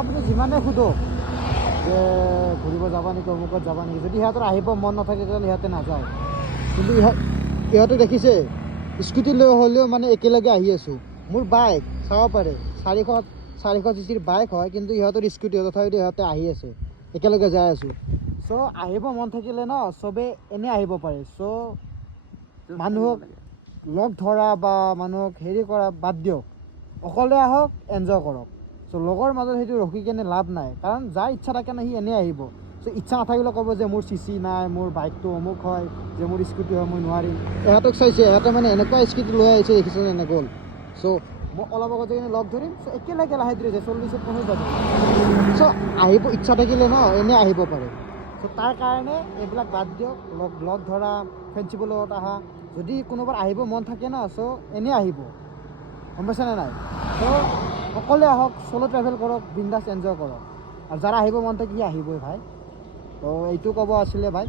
আপুনি যিমানে সোধক যে ঘূৰিব যাবা নেকি অমুকত যাবা নেকি, যদি সিহঁতৰ আহিব মন নাথাকে তেতিয়াহ'লে সিহঁতে নাযায়। কিন্তু ইহঁতে দেখিছে স্কুটি লৈ হ'লেও মানে একেলগে আহি আছোঁ। মোৰ বাইক চাব পাৰে 400 চিচিৰ বাইক হয়, কিন্তু ইহঁতৰ স্কুটি তথাপিতো ইহঁতে আহি আছে, একেলগে যাই আছোঁ। চ' আহিব মন থাকিলে ন চবেই এনেই আহিব পাৰে। চ' মানুহক লগ ধৰা বা মানুহক হেৰি কৰা বাদ দিয়ক, অকলে আহক, এনজয় কৰক। চ' লগৰ মাজত সেইটো ৰখি কেনে লাভ নাই, কাৰণ যাৰ ইচ্ছা থাকে না সি এনেই আহিব। চ' ইচ্ছা নাথাকিলে ক'ব যে মোৰ চিচি নাই, মোৰ বাইকটো অমুক হয়, যে মোৰ স্কুটি হয় মই নোৱাৰিম। ইহঁতক চাইছে, ইহঁতে মানে এনেকুৱা স্কুটি লৈ আহিছে দেখিছে এনে গ'ল। চ' মই অলপ আগতে কিনে লগ ধৰিম, চ' একেলগে লাহে ধীৰে যায় 40-50 যাব। চ' আহিব ইচ্ছা থাকিলে ন এনেই আহিব পাৰে। চ' তাৰ কাৰণে এইবিলাক বাদ দিয়ক, লগ ধৰা, ফ্ৰেণ্ডশ্বিপৰ লগত আহা। যদি কোনোবাৰ আহিব মন থাকে ন চ' এনেই আহিব, গম পাইছেনে নাই? চ' অকলে আহক, চ'ল' ট্ৰেভেল কৰক, বিন্দাছ এনজয় কৰক। আৰু যাৰ আহিব মন থাকে সি আহিবই ভাই। ত' এইটো ক'ব আছিলে ভাই।